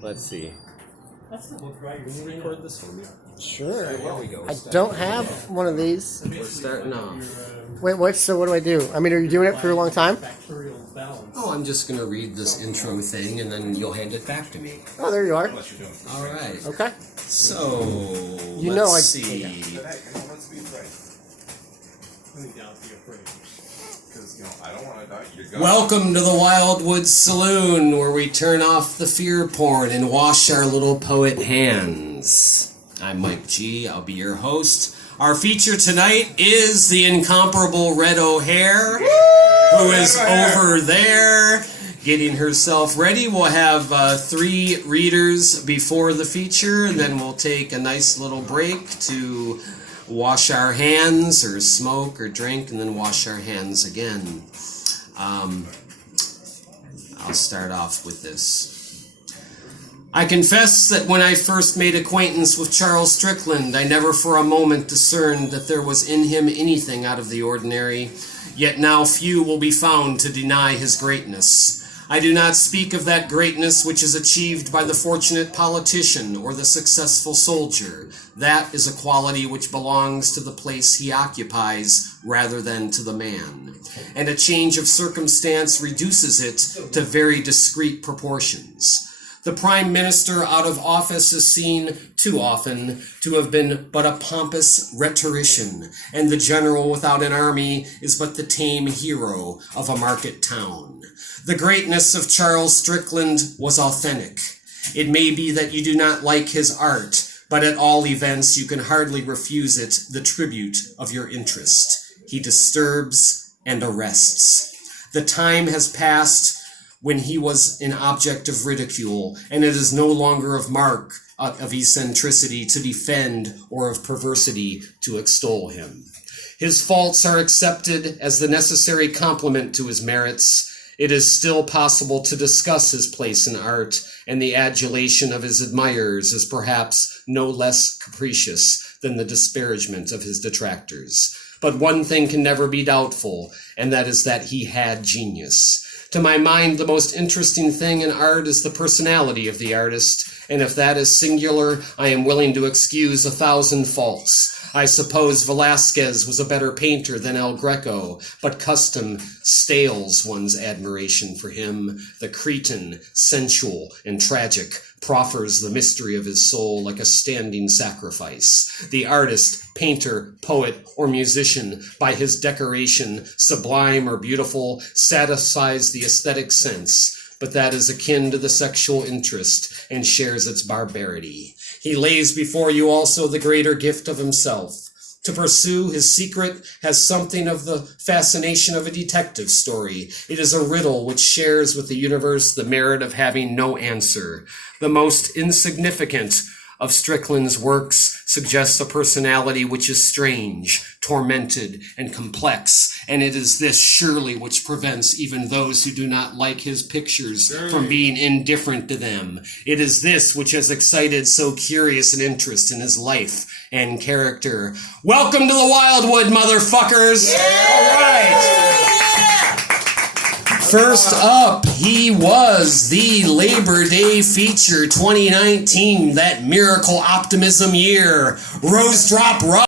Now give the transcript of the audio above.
Let's see. Can you record this for me? Sure. There we go. I don't have one of these. We're starting off. Wait, what? So what do I do? I mean, are you doing it for a long time? Oh, I'm just going to read this intro thing and then you'll hand it back to me. Oh, there you are. All right. Okay. So, You let's know see. Let's be afraid. I don't want to die. You're going. Welcome to the Wildwood Saloon, where we turn off the fear porn and wash our little poet hands. I'm Mike G. I'll be your host. Our feature tonight is the incomparable Red O'Hare, who is over there getting herself ready. We'll have 3 readers before the feature, and then we'll take a nice little break to wash our hands or smoke or drink and then wash our hands again. I'll start off with this. I confess that when I first made acquaintance with Charles Strickland, I never for a moment discerned that there was in him anything out of the ordinary, yet now few will be found to deny his greatness. I do not speak of that greatness which is achieved by the fortunate politician or the successful soldier. That is a quality which belongs to the place he occupies rather than to the man. And a change of circumstance reduces it to very discrete proportions. The Prime Minister out of office is seen too often to have been but a pompous rhetorician, and the general without an army is but the tame hero of a market town. The greatness of Charles Strickland was authentic. It may be that you do not like his art, but at all events you can hardly refuse it the tribute of your interest. He disturbs and arrests. The time has passed when he was an object of ridicule, and it is no longer of mark of eccentricity to defend or of perversity to extol him. His faults are accepted as the necessary complement to his merits. It is still possible to discuss his place in art, and the adulation of his admirers is perhaps no less capricious than the disparagement of his detractors. But one thing can never be doubtful, and that is that he had genius. To my mind, the most interesting thing in art is the personality of the artist, and if that is singular, I am willing to excuse 1,000 faults. I suppose Velázquez was a better painter than El Greco, but custom stales one's admiration for him. The Cretan, sensual and tragic, proffers the mystery of his soul like a standing sacrifice. The artist, painter, poet, or musician, by his decoration, sublime or beautiful, satisfies the aesthetic sense, but that is akin to the sexual interest and shares its barbarity. He lays before you also the greater gift of himself. To pursue his secret has something of the fascination of a detective story. It is a riddle which shares with the universe the merit of having no answer. The most insignificant of Strickland's works suggests a personality which is strange, tormented, and complex, and it is this surely which prevents even those who do not like his pictures from being indifferent to them. It is this which has excited so curious an interest in his life and character. Welcome to the Wildwood, motherfuckers! Yeah! All right! First up, he was the Labor Day feature 2019, that miracle optimism year, Rose Drop Rock.